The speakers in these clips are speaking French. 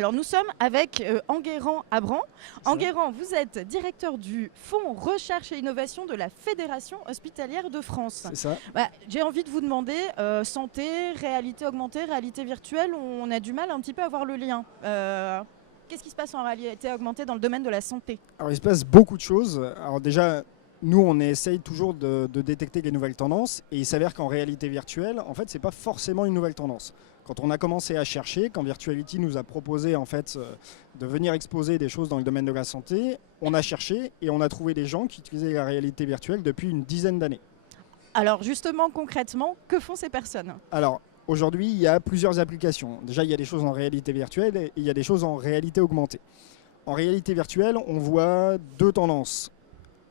Alors nous sommes avec Enguerrand Abran. Enguerrand, vous êtes directeur du Fonds Recherche et Innovation de la Fédération Hospitalière de France. C'est ça. J'ai envie de vous demander, santé, réalité augmentée, réalité virtuelle, on a du mal un petit peu à voir le lien. Qu'est-ce qui se passe en réalité augmentée dans le domaine de la santé? Alors il se passe beaucoup de choses. Alors déjà, nous on essaye toujours de détecter les nouvelles tendances et il s'avère qu'en réalité virtuelle, en fait, c'est pas forcément une nouvelle tendance. Quand on a commencé à chercher, quand Virtuality nous a proposé en fait de venir exposer des choses dans le domaine de la santé, on a cherché et on a trouvé des gens qui utilisaient la réalité virtuelle depuis une dizaine d'années. Alors justement, concrètement, que font ces personnes? Alors aujourd'hui, il y a plusieurs applications. Déjà, il y a des choses en réalité virtuelle et il y a des choses en réalité augmentée. En réalité virtuelle, on voit deux tendances.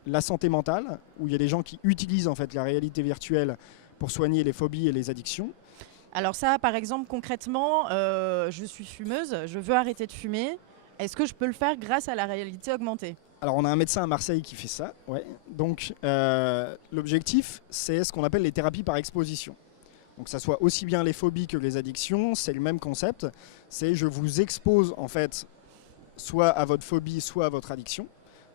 La santé mentale, où il y a des gens qui utilisent en fait la réalité virtuelle pour soigner les phobies et les addictions. Alors ça, par exemple, concrètement, je suis fumeuse, je veux arrêter de fumer. Est-ce que je peux le faire grâce à la réalité augmentée? Alors on a un médecin à Marseille qui fait ça. Ouais. Donc l'objectif, c'est ce qu'on appelle les thérapies par exposition. Donc ça soit aussi bien les phobies que les addictions, c'est le même concept. C'est je vous expose en fait soit à votre phobie, soit à votre addiction.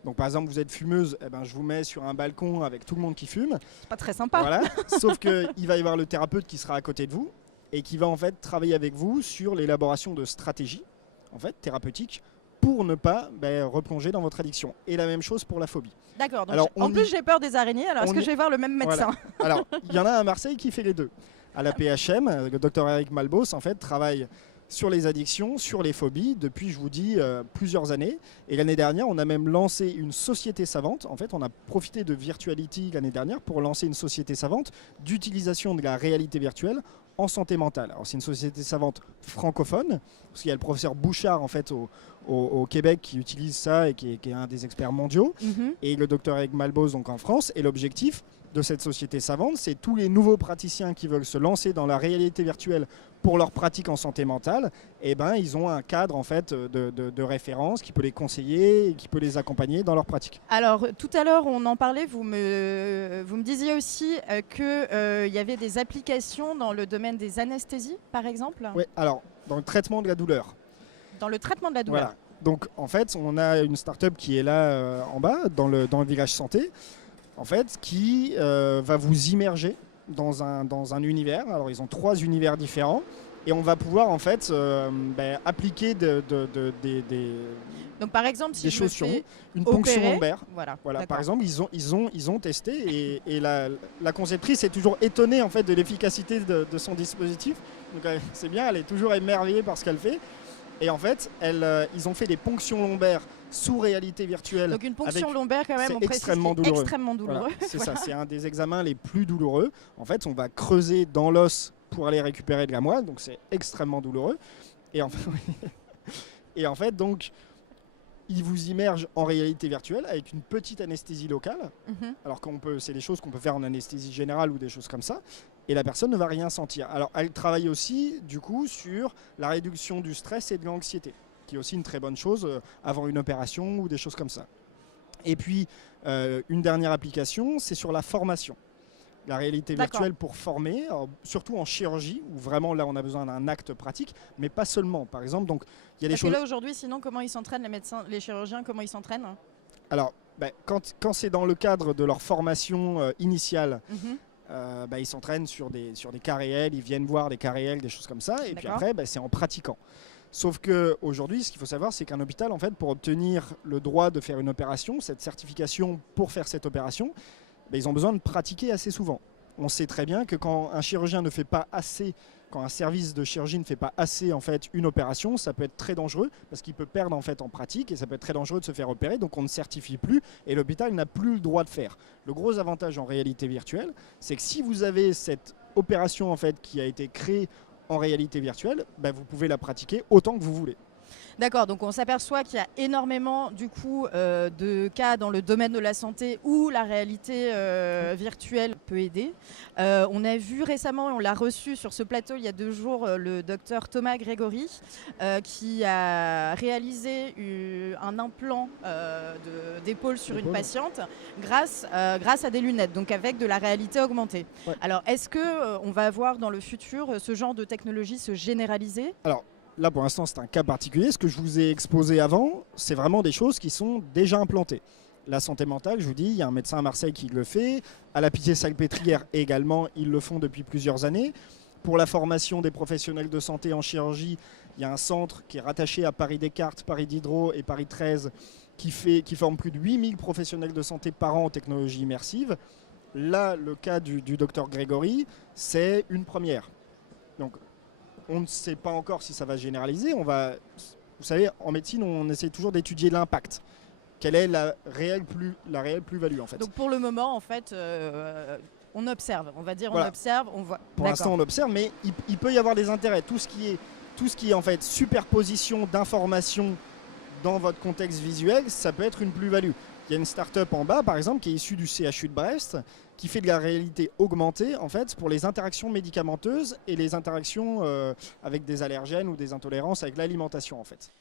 Donc par exemple, vous êtes fumeuse, eh ben, je vous mets sur un balcon avec tout le monde qui fume. C'est pas très sympa. Voilà. Sauf qu'il va y avoir le thérapeute qui sera à côté de vous et qui va en fait travailler avec vous sur l'élaboration de stratégies en fait, thérapeutiques pour ne pas replonger dans votre addiction. Et la même chose pour la phobie. D'accord. En plus, j'ai peur des araignées. Alors, est-ce que je vais voir le même médecin? Voilà. Alors, il y en a à Marseille qui fait les deux. À la PHM, le docteur Eric Malbos en fait travaille sur les addictions, sur les phobies, depuis, je vous dis, plusieurs années. Et l'année dernière, on a même lancé une société savante. En fait, on a profité de Virtuality l'année dernière pour lancer une société savante d'utilisation de la réalité virtuelle en santé mentale. Alors, c'est une société savante francophone, parce qu'il y a le professeur Bouchard, en fait, au Québec, qui utilise ça et qui est un des experts mondiaux, et le docteur Eric Malbos, donc en France. Et l'objectif de cette société savante, c'est tous les nouveaux praticiens qui veulent se lancer dans la réalité virtuelle pour leur pratique en santé mentale, ils ont un cadre en fait de référence qui peut les conseiller et qui peut les accompagner dans leur pratique. Alors tout à l'heure on en parlait, vous me disiez aussi qu'il y avait des applications dans le domaine des anesthésies par exemple. Oui, alors dans le traitement de la douleur. Dans le traitement de la douleur. Voilà. Donc en fait on a une start-up qui est là en bas dans le village santé, en fait, qui va vous immerger dans un univers. Alors ils ont 3 univers différents et on va pouvoir en fait appliquer donc par exemple, si des je choses me sur fais vous, une ponction opérer, lombaire. Voilà. Par exemple, ils ont testé et la conceptrice est toujours étonnée en fait de l'efficacité de son dispositif. Donc c'est bien, elle est toujours émerveillée par ce qu'elle fait. Et en fait, ils ont fait des ponctions lombaires sous réalité virtuelle. Donc une ponction lombaire quand même, c'est extrêmement douloureux. Extrêmement douloureux. Voilà, c'est ça, c'est un des examens les plus douloureux. En fait, on va creuser dans l'os pour aller récupérer de la moelle, donc c'est extrêmement douloureux. Et en fait, donc, ils vous immergent en réalité virtuelle avec une petite anesthésie locale. Alors c'est des choses qu'on peut faire en anesthésie générale ou des choses comme ça. Et la personne ne va rien sentir. Alors elle travaille aussi du coup sur la réduction du stress et de l'anxiété, qui est aussi une très bonne chose avant une opération ou des choses comme ça. Et puis une dernière application, c'est sur la formation. La réalité virtuelle pour former, alors, surtout en chirurgie, où vraiment là on a besoin d'un acte pratique, mais pas seulement. Par exemple, donc il y a des choses. Et là aujourd'hui, sinon comment ils s'entraînent les médecins, les chirurgiens, comment ils s'entraînent? Alors quand c'est dans le cadre de leur formation initiale. Ils s'entraînent sur des cas réels, ils viennent voir des cas réels, des choses comme ça, et puis après c'est en pratiquant. Sauf qu'aujourd'hui, ce qu'il faut savoir, c'est qu'un hôpital, en fait, pour obtenir le droit de faire une opération, cette certification pour faire cette opération, ils ont besoin de pratiquer assez souvent. On sait très bien que quand un chirurgien ne fait pas assez, quand un service de chirurgie ne fait pas assez en fait une opération, ça peut être très dangereux parce qu'il peut perdre en fait en pratique et ça peut être très dangereux de se faire opérer, donc on ne certifie plus et l'hôpital n'a plus le droit de faire. Le gros avantage en réalité virtuelle, c'est que si vous avez cette opération en fait qui a été créée en réalité virtuelle, vous pouvez la pratiquer autant que vous voulez. D'accord, donc on s'aperçoit qu'il y a énormément du coup de cas dans le domaine de la santé où la réalité virtuelle peut aider. On a vu récemment, et on l'a reçu sur ce plateau il y a 2 jours, le docteur Thomas Grégory qui a réalisé un implant d'épaule sur une patiente grâce à des lunettes, donc avec de la réalité augmentée. Ouais. Alors est-ce qu'on va avoir dans le futur ce genre de technologie se généraliser ? Alors, là pour l'instant c'est un cas particulier. Ce que je vous ai exposé avant, c'est vraiment des choses qui sont déjà implantées. La santé mentale, je vous dis, il y a un médecin à Marseille qui le fait. À la Pitié-Salpêtrière également, ils le font depuis plusieurs années. Pour la formation des professionnels de santé en chirurgie, il y a un centre qui est rattaché à Paris Descartes, Paris Diderot et Paris 13 qui forme plus de 8000 professionnels de santé par an en technologie immersive. Là, le cas du docteur Grégory, c'est une première. Donc, on ne sait pas encore si ça va se généraliser. Vous savez, en médecine, on essaie toujours d'étudier l'impact. Quelle est la réelle plus-value en fait. Donc pour le moment, en fait, on observe. On va dire voilà. On observe, on voit. Pour l'instant, on observe, mais il peut y avoir des intérêts. Tout ce qui est en fait superposition d'informations dans votre contexte visuel, ça peut être une plus-value. Il y a une start-up en bas, par exemple, qui est issue du CHU de Brest, qui fait de la réalité augmentée en fait pour les interactions médicamenteuses et les interactions avec des allergènes ou des intolérances avec l'alimentation en fait.